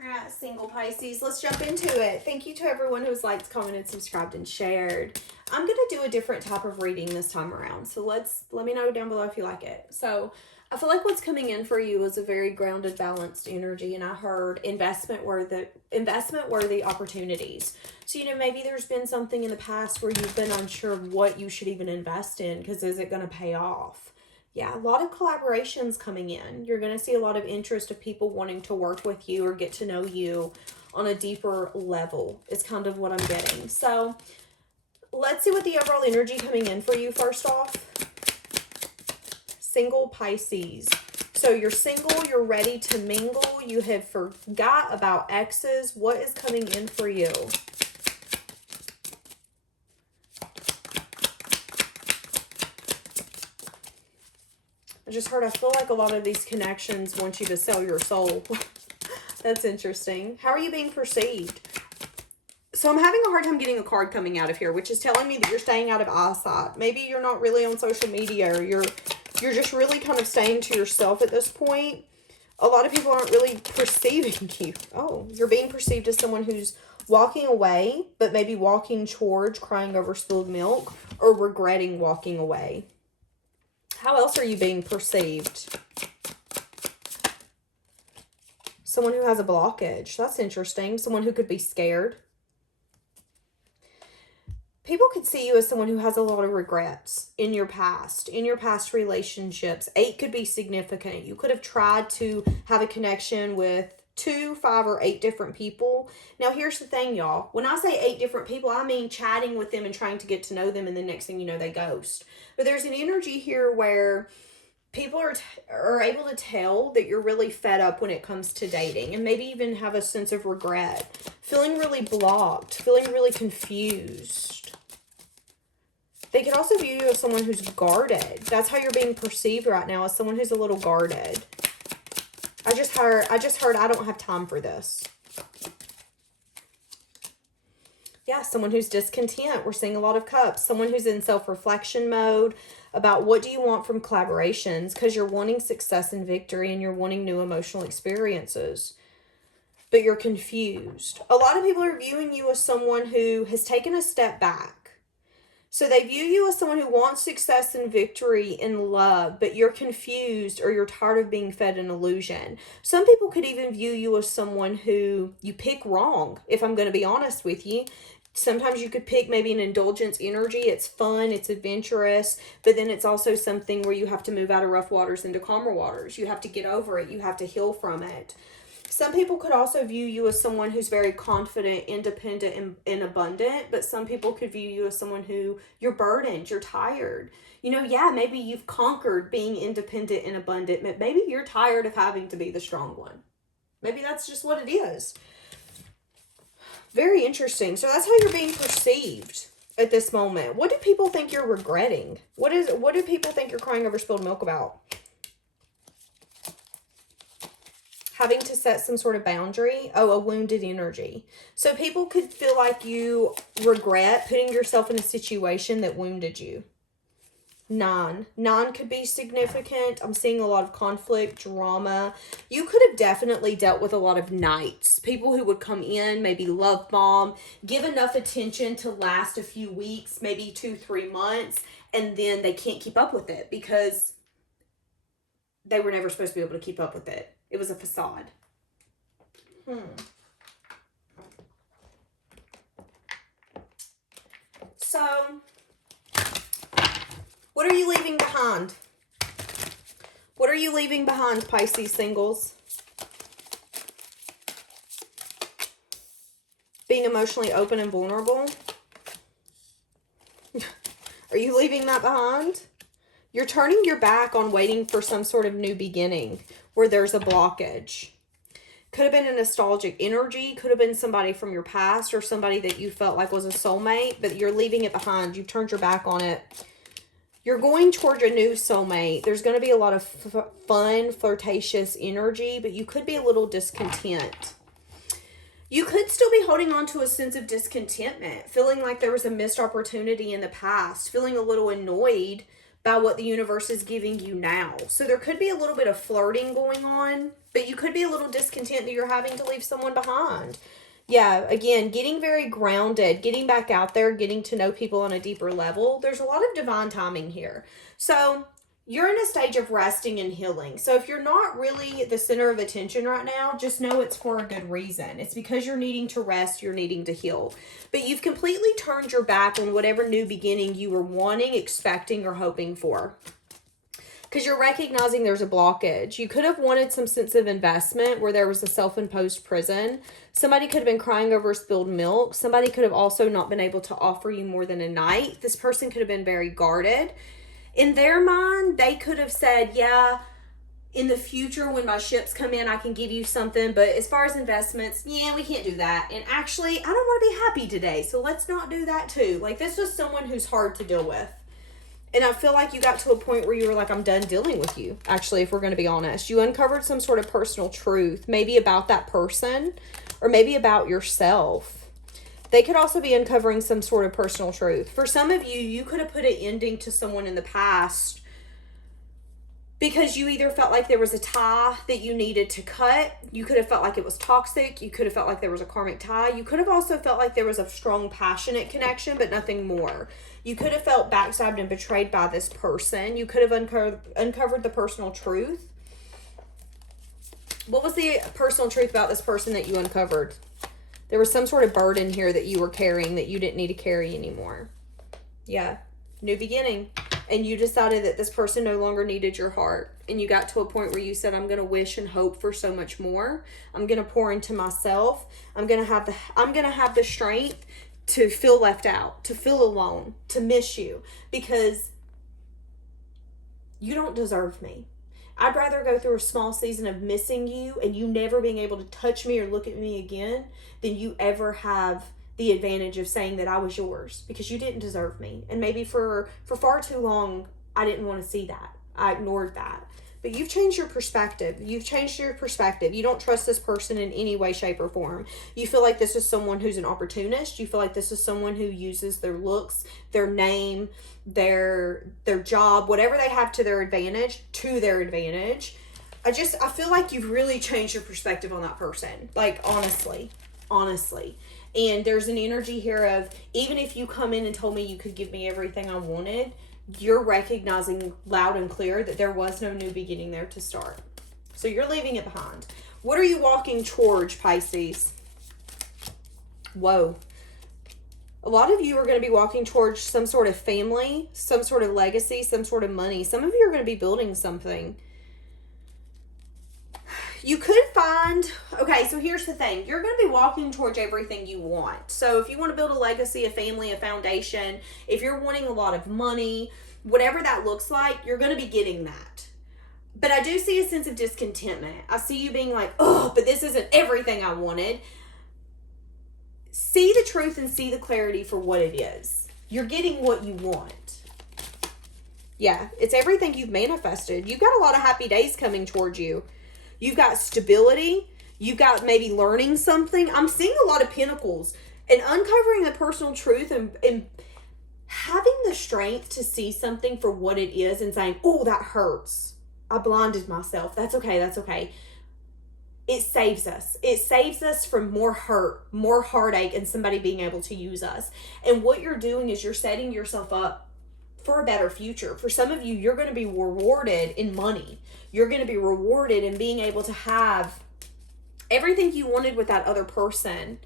All right, single Pisces, let's jump into it. Thank you to everyone who's liked, commented, subscribed, and shared. I'm going to do a different type of reading this time around. So let me know down below if you like it. So I feel like what's coming in for you is a very grounded, balanced energy. And I heard investment worthy opportunities. So, maybe there's been something in the past where you've been unsure of what you should even invest in because is it going to pay off? Yeah, a lot of collaborations coming in. You're going to see a lot of interest of people wanting to work with you or get to know you on a deeper level is kind of what I'm getting. So let's see what the overall energy coming in for you first off. Single Pisces. So you're single, you're ready to mingle, you have forgot about exes. What is coming in for you? I just heard, I feel like a lot of these connections want you to sell your soul. That's interesting. How are you being perceived? So I'm having a hard time getting a card coming out of here, which is telling me that you're staying out of eyesight. Maybe you're not really on social media, or you're just really kind of staying to yourself at this point. A lot of people aren't really perceiving you. Oh, you're being perceived as someone who's walking away, but maybe walking towards crying over spilled milk or regretting walking away. How else are you being perceived? Someone who has a blockage. That's interesting. Someone who could be scared. People could see you as someone who has a lot of regrets in your past relationships. 8 could be significant. You could have tried to have a connection with 2, 5, or 8 different people. Now, here's the thing, y'all. When I say 8 different people, I mean chatting with them and trying to get to know them, and the next thing you know, they ghost. But there's an energy here where people are able to tell that you're really fed up when it comes to dating, and maybe even have a sense of regret, feeling really blocked, feeling really confused. They could also view you as someone who's guarded. That's how you're being perceived right now, as someone who's a little guarded. I just heard I don't have time for this. Yeah, someone who's discontent. We're seeing a lot of cups. Someone who's in self-reflection mode about what do you want from collaborations, because you're wanting success and victory and you're wanting new emotional experiences. But you're confused. A lot of people are viewing you as someone who has taken a step back. So they view you as someone who wants success and victory in love, but you're confused or you're tired of being fed an illusion. Some people could even view you as someone who you pick wrong, if I'm going to be honest with you. Sometimes you could pick maybe an indulgence energy. It's fun, it's adventurous, but then it's also something where you have to move out of rough waters into calmer waters. You have to get over it. You have to heal from it. Some people could also view you as someone who's very confident, independent, and abundant, but some people could view you as someone who you're burdened, you're tired. Yeah, maybe you've conquered being independent and abundant, but maybe you're tired of having to be the strong one. Maybe that's just what it is. Very interesting. So that's how you're being perceived at this moment. What do people think you're regretting? What do people think you're crying over spilled milk about? Having to set some sort of boundary. Oh, a wounded energy. So people could feel like you regret putting yourself in a situation that wounded you. 9 could be significant. I'm seeing a lot of conflict, drama. You could have definitely dealt with a lot of knights. People who would come in, maybe love bomb, give enough attention to last a few weeks, maybe 2-3 months, and then they can't keep up with it because they were never supposed to be able to keep up with it. It was a facade. So, what are you leaving behind? What are you leaving behind, Pisces singles? Being emotionally open and vulnerable. Are you leaving that behind? You're turning your back on waiting for some sort of new beginning where there's a blockage. Could have been a nostalgic energy. Could have been somebody from your past or somebody that you felt like was a soulmate, but you're leaving it behind. You've turned your back on it. You're going towards a new soulmate. There's going to be a lot of fun, flirtatious energy, but you could be a little discontent. You could still be holding on to a sense of discontentment, feeling like there was a missed opportunity in the past, feeling a little annoyed by what the universe is giving you now. So there could be a little bit of flirting going on But you could be a little discontent that you're having to leave someone behind. Yeah, again, getting very grounded, getting back out there, getting to know people on a deeper level. There's a lot of divine timing here. So you're in a stage of resting and healing. So if you're not really the center of attention right now, just know it's for a good reason. It's because you're needing to rest, you're needing to heal. But you've completely turned your back on whatever new beginning you were wanting, expecting, or hoping for. Because you're recognizing there's a blockage. You could have wanted some sense of investment where there was a self-imposed prison. Somebody could have been crying over spilled milk. Somebody could have also not been able to offer you more than a night. This person could have been very guarded. In their mind, they could have said, yeah, in the future when my ships come in, I can give you something. But as far as investments, yeah, we can't do that. And actually, I don't want to be happy today, so let's not do that too. Like, this was someone who's hard to deal with. And I feel like you got to a point where you were like, I'm done dealing with you. Actually, if we're going to be honest, you uncovered some sort of personal truth, maybe about that person or maybe about yourself. They could also be uncovering some sort of personal truth. For some of you, you could have put an ending to someone in the past because you either felt like there was a tie that you needed to cut. You could have felt like it was toxic. You could have felt like there was a karmic tie. You could have also felt like there was a strong, passionate connection, but nothing more. You could have felt backstabbed and betrayed by this person. You could have uncovered the personal truth. What was the personal truth about this person that you uncovered? There was some sort of burden here that you were carrying that you didn't need to carry anymore. Yeah, new beginning. And you decided that this person no longer needed your heart. And you got to a point where you said, I'm going to wish and hope for so much more. I'm going to pour into myself. I'm going to have the strength to feel left out, to feel alone, to miss you, because you don't deserve me. I'd rather go through a small season of missing you and you never being able to touch me or look at me again than you ever have the advantage of saying that I was yours, because you didn't deserve me. And maybe for far too long, I didn't want to see that. I ignored that. But you've changed your perspective. You've changed your perspective. You don't trust this person in any way, shape, or form. You feel like this is someone who's an opportunist. You feel like this is someone who uses their looks, their name, their job, whatever they have to their advantage. I feel like you've really changed your perspective on that person. Like, honestly. And there's an energy here of, even if you come in and told me you could give me everything I wanted, you're recognizing loud and clear that there was no new beginning there to start. So you're leaving it behind. What are you walking towards, Pisces? Whoa. A lot of you are going to be walking towards some sort of family, some sort of legacy, some sort of money. Some of you are going to be building something. You could find, okay, so here's the thing. You're going to be walking towards everything you want. So if you want to build a legacy, a family, a foundation, if you're wanting a lot of money, whatever that looks like, you're going to be getting that. But I do see a sense of discontentment. I see you being like, oh, but this isn't everything I wanted. See the truth and see the clarity for what it is. You're getting what you want. Yeah, it's everything you've manifested. You've got a lot of happy days coming towards you. You've got stability. You've got maybe learning something. I'm seeing a lot of pentacles. And uncovering the personal truth and having the strength to see something for what it is and saying, oh, that hurts. I blinded myself. That's okay. It saves us. It saves us from more hurt, more heartache, and somebody being able to use us. And what you're doing is you're setting yourself up for a better future. For some of you, you're going to be rewarded in money. You're going to be rewarded in being able to have everything you wanted with that other person,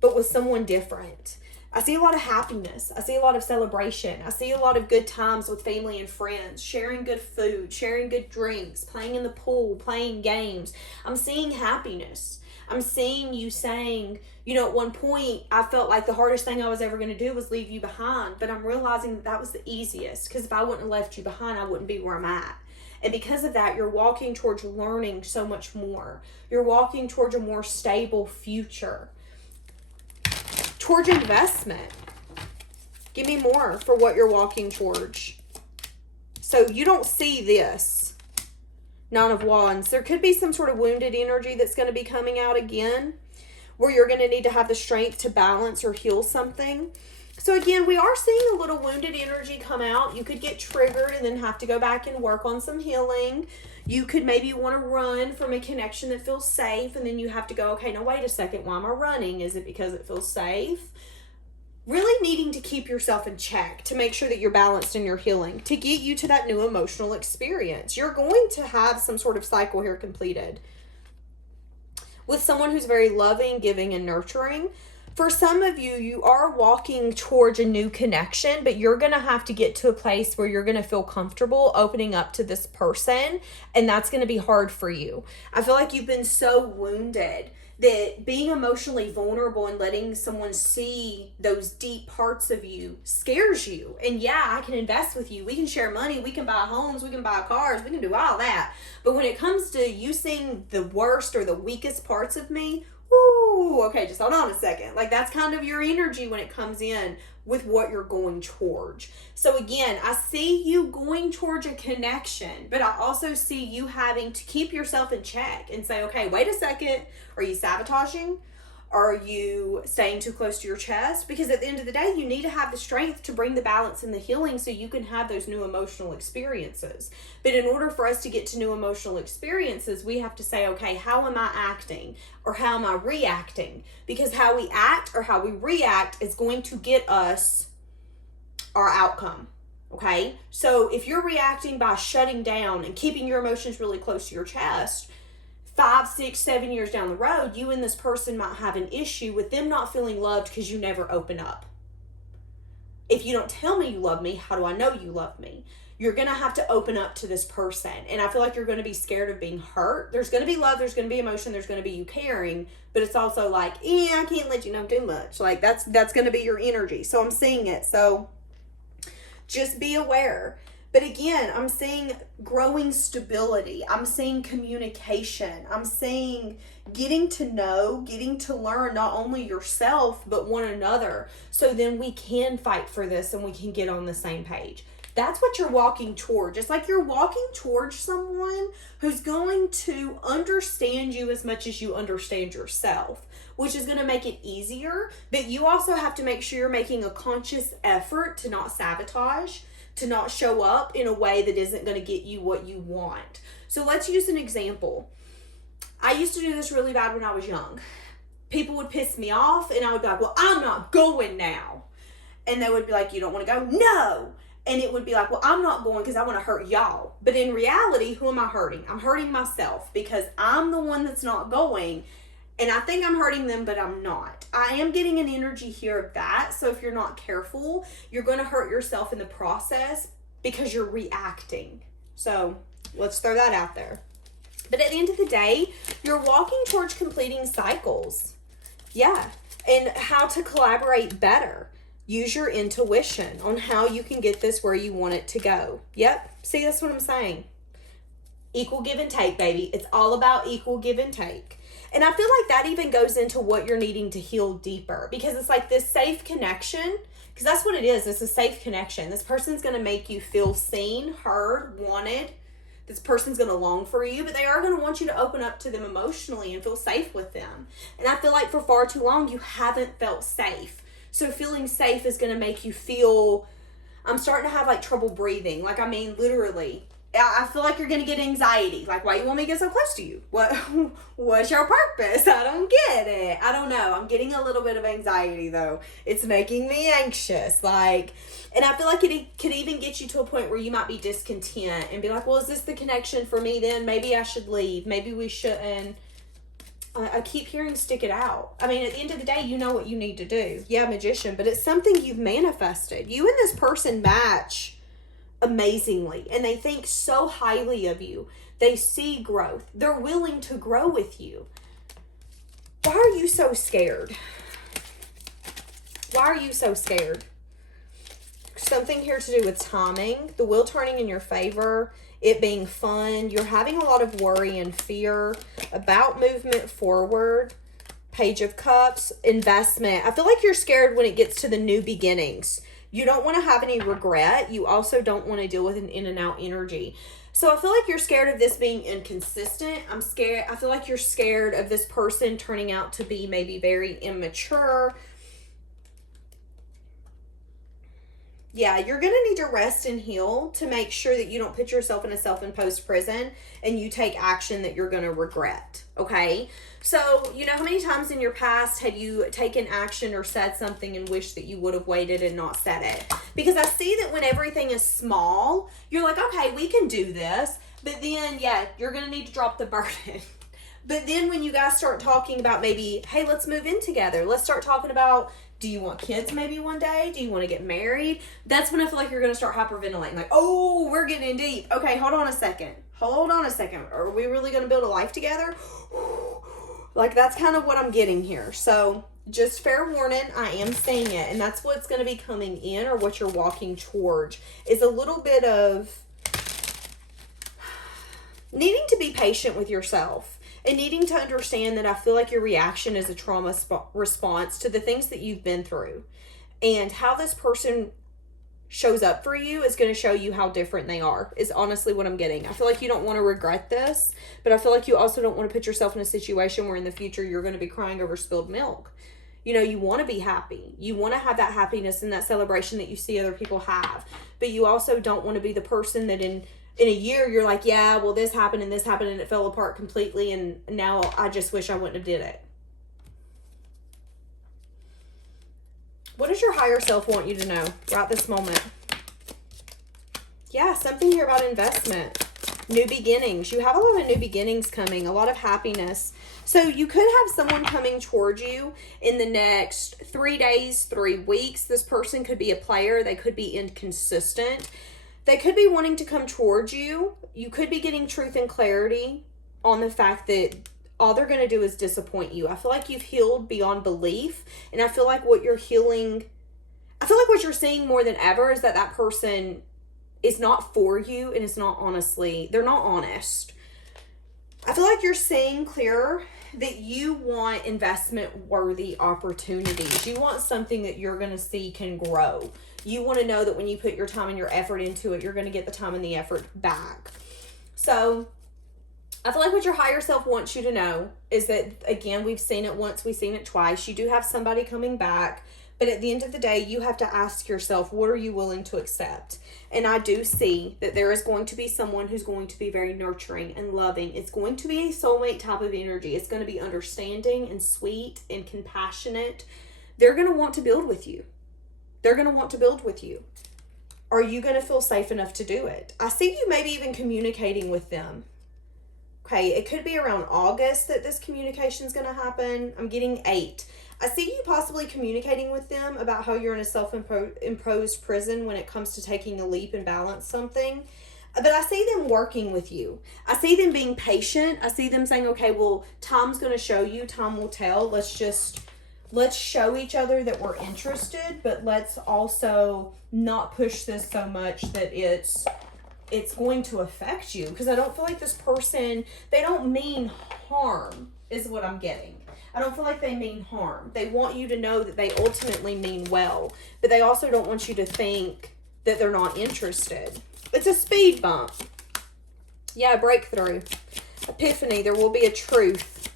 but with someone different. I see a lot of happiness. I see a lot of celebration. I see a lot of good times with family and friends, sharing good food, sharing good drinks, playing in the pool, playing games. I'm seeing happiness. I'm seeing you saying, at one point I felt like the hardest thing I was ever going to do was leave you behind, but I'm realizing that was the easiest, because if I wouldn't have left you behind, I wouldn't be where I'm at. And because of that, you're walking towards learning so much more. You're walking towards a more stable future. Towards investment. Give me more for what you're walking towards. So you don't see this. Nine of Wands. There could be some sort of wounded energy that's going to be coming out again, where you're going to need to have the strength to balance or heal something. So again, we are seeing a little wounded energy come out. You could get triggered and then have to go back and work on some healing. You could maybe want to run from a connection that feels safe, and then you have to go, okay, now wait a second, why am I running? Is it because it feels safe? Really needing to keep yourself in check to make sure that you're balanced and you're healing to get you to that new emotional experience. You're going to have some sort of cycle here completed with someone who's very loving, giving, and nurturing. For some of you, you are walking towards a new connection, but you're going to have to get to a place where you're going to feel comfortable opening up to this person, and that's going to be hard for you. I feel like you've been so wounded that being emotionally vulnerable and letting someone see those deep parts of you scares you. And yeah, I can invest with you. We can share money. We can buy homes. We can buy cars. We can do all that. But when it comes to you seeing the worst or the weakest parts of me, whoo, okay, just hold on a second. Like, that's kind of your energy when it comes in with what you're going towards. So again, I see you going towards a connection, but I also see you having to keep yourself in check and say, okay, wait a second. Are you sabotaging? Are you staying too close to your chest? Because at the end of the day, you need to have the strength to bring the balance and the healing so you can have those new emotional experiences. But in order for us to get to new emotional experiences, we have to say, okay, how am I acting? Or how am I reacting? Because how we act or how we react is going to get us our outcome. Okay? So if you're reacting by shutting down and keeping your emotions really close to your chest, 5, 6, 7 years down the road, you and this person might have an issue with them not feeling loved because you never open up. If you don't tell me you love me, how do I know you love me? You're going to have to open up to this person. And I feel like you're going to be scared of being hurt. There's going to be love. There's going to be emotion. There's going to be you caring. But it's also like, I can't let you know too much. Like, that's going to be your energy. So I'm seeing it. So just be aware. But again, I'm seeing growing stability. I'm seeing communication. I'm seeing getting to know, getting to learn not only yourself, but one another. So then we can fight for this and we can get on the same page. That's what you're walking toward. Just like you're walking towards someone who's going to understand you as much as you understand yourself, which is going to make it easier. But you also have to make sure you're making a conscious effort to not sabotage, to not show up in a way that isn't going to get you what you want. So let's use an example. I used to do this really bad when I was young. People would piss me off and I would be like, well, I'm not going now. And they would be like, you don't want to go? No. And it would be like, well, I'm not going because I want to hurt y'all. But in reality, who am I hurting? I'm hurting myself because I'm the one that's not going. And I think I'm hurting them, but I'm not. I am getting an energy here of that. So if you're not careful, you're going to hurt yourself in the process because you're reacting. So let's throw that out there. But at the end of the day, you're walking towards completing cycles. Yeah. And how to collaborate better. Use your intuition on how you can get this where you want it to go. Yep. See, that's what I'm saying. Equal give and take, baby. It's all about equal give and take. And I feel like that even goes into what you're needing to heal deeper, because it's like this safe connection, because that's what it is. It's a safe connection. This person's going to make you feel seen, heard, wanted. This person's going to long for you, but they are going to want you to open up to them emotionally and feel safe with them. And I feel like for far too long, you haven't felt safe. So feeling safe is going to make you feel, I'm starting to have like trouble breathing. Like, I mean, literally, I feel like you're going to get anxiety. Like, why you want me to get so close to you? What's your purpose? I don't get it. I don't know. I'm getting a little bit of anxiety though. It's making me anxious. Like, and I feel like it could even get you to a point where you might be discontent and be like, well, is this the connection for me then? Maybe I should leave. Maybe we shouldn't. I keep hearing stick it out. I mean, at the end of the day, you know what you need to do. Yeah, magician, but it's something you've manifested. You and this person match amazingly, and they think so highly of you. They see growth. They're willing to grow with you. Why are you so scared? Why are you so scared? Something here to do with timing, the wheel turning in your favor, it being fun. You're having a lot of worry and fear about movement forward. Page of Cups, investment. I feel like you're scared when it gets to the new beginnings. You don't want to have any regret. You also don't want to deal with an in and out energy. So I feel like you're scared of this being inconsistent. I'm scared. I feel like you're scared of this person turning out to be maybe very immature. Yeah, you're going to need to rest and heal to make sure that you don't put yourself in a self-imposed prison and you take action that you're going to regret, okay? So, you know, how many times in your past have you taken action or said something and wished that you would have waited and not said it? Because I see that when everything is small, you're like, okay, we can do this. But then, yeah, you're going to need to drop the burden. But then when you guys start talking about maybe, hey, let's move in together. Let's start talking about, do you want kids maybe one day? Do you want to get married? That's when I feel like you're going to start hyperventilating. Like, oh, we're getting deep. Okay, hold on a second. Are we really going to build a life together? Like, that's kind of what I'm getting here. So, just fair warning, I am saying it. And that's what's going to be coming in, or what you're walking towards, is a little bit of needing to be patient with yourself. And needing to understand that I feel like your reaction is a trauma response to the things that you've been through. And how this person shows up for you is going to show you how different they are, is honestly what I'm getting. I feel like you don't want to regret this, but I feel like you also don't want to put yourself in a situation where in the future you're going to be crying over spilled milk. You know, you want to be happy. You want to have that happiness and that celebration that you see other people have. But you also don't want to be the person that in a year you're like, yeah, well, this happened and it fell apart completely, and now I just wish I wouldn't have did it. What does your higher self want you to know right this moment? Yeah, something here about investment. New beginnings. You have a lot of new beginnings coming, a lot of happiness. So you could have someone coming towards you in the next 3 days, 3 weeks. This person could be a player. They could be inconsistent. They could be wanting to come towards you. You could be getting truth and clarity on the fact that all they're going to do is disappoint you. I feel like you've healed beyond belief. And I feel like what you're seeing more than ever is that person is not for you, and it's not they're not honest. I feel like you're seeing clearer that you want investment worthy opportunities. You want something that you're going to see can grow. You want to know that when you put your time and your effort into it, you're going to get the time and the effort back. So I feel like what your higher self wants you to know is that, again, we've seen it once, we've seen it twice. You do have somebody coming back, but at the end of the day, you have to ask yourself, what are you willing to accept? And I do see that there is going to be someone who's going to be very nurturing and loving. It's going to be a soulmate type of energy. It's going to be understanding and sweet and compassionate. They're going to want to build with you. Are you going to feel safe enough to do it? I see you maybe even communicating with them. Okay, it could be around August that this communication is going to happen. I'm getting 8. I see you possibly communicating with them about how you're in a self-imposed prison when it comes to taking a leap and balance something. But I see them working with you. I see them being patient. I see them saying, okay, well, time's going to show you. Time will tell. Let's show each other that we're interested, but let's also not push this so much that it's going to affect you. Because I don't feel like this person, they don't mean harm, is what I'm getting. I don't feel like they mean harm. They want you to know that they ultimately mean well, but they also don't want you to think that they're not interested. It's a speed bump. Yeah, breakthrough. Epiphany. There will be a truth.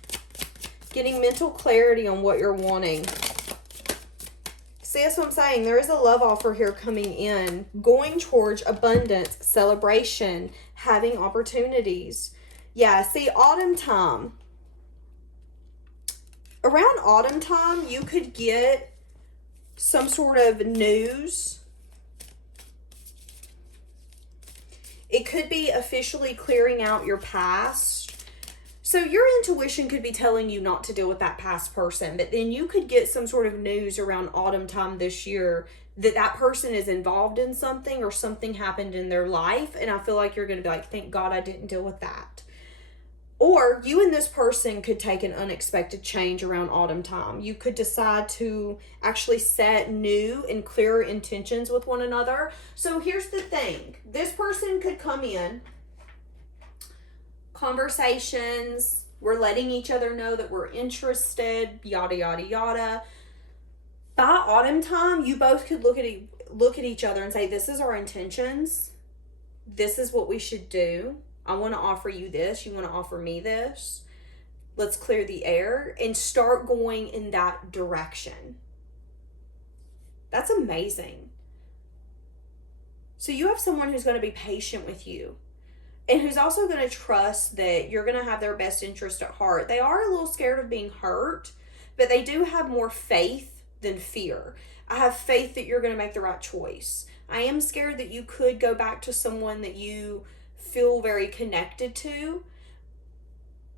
Getting mental clarity on what you're wanting. See, that's what I'm saying. There is a love offer here coming in. Going towards abundance, celebration, having opportunities. Yeah, see, autumn time. Around autumn time, you could get some sort of news. It could be officially clearing out your past. So your intuition could be telling you not to deal with that past person, but then you could get some sort of news around autumn time this year that person is involved in something, or something happened in their life, and I feel like you're going to be like, thank God I didn't deal with that. Or you and this person could take an unexpected change around autumn time. You could decide to actually set new and clearer intentions with one another. So here's the thing. This person could come in, conversations, we're letting each other know that we're interested, yada, yada, yada. By autumn time, you both could look at each other and say, this is our intentions. This is what we should do. I want to offer you this. You want to offer me this. Let's clear the air and start going in that direction. That's amazing. So you have someone who's going to be patient with you and who's also going to trust that you're going to have their best interest at heart. They are a little scared of being hurt, but they do have more faith than fear. I have faith that you're going to make the right choice. I am scared that you could go back to someone that you feel very connected to,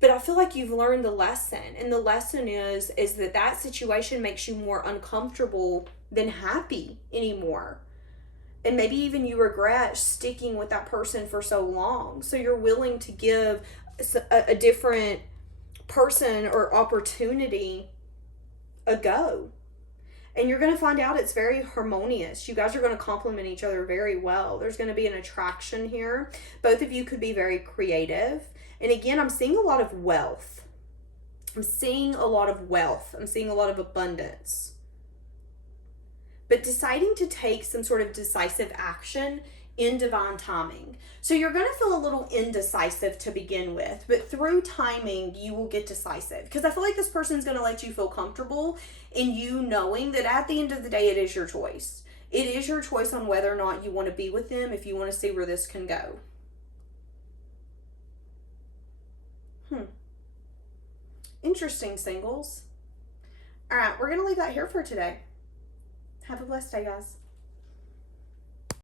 but I feel like you've learned the lesson. And the lesson is that that situation makes you more uncomfortable than happy anymore. And maybe even you regret sticking with that person for so long. So you're willing to give a different person or opportunity a go. And you're going to find out it's very harmonious. You guys are going to complement each other very well. There's going to be an attraction here. Both of you could be very creative. And again, I'm seeing a lot of wealth. I'm seeing a lot of wealth. I'm seeing a lot of abundance. But deciding to take some sort of decisive action in divine timing. So you're going to feel a little indecisive to begin with, but through timing, you will get decisive. Because I feel like this person's going to let you feel comfortable in you knowing that at the end of the day, it is your choice. It is your choice on whether or not you want to be with them, if you want to see where this can go. Interesting, singles. All right, we're going to leave that here for today. Have a blessed day, guys.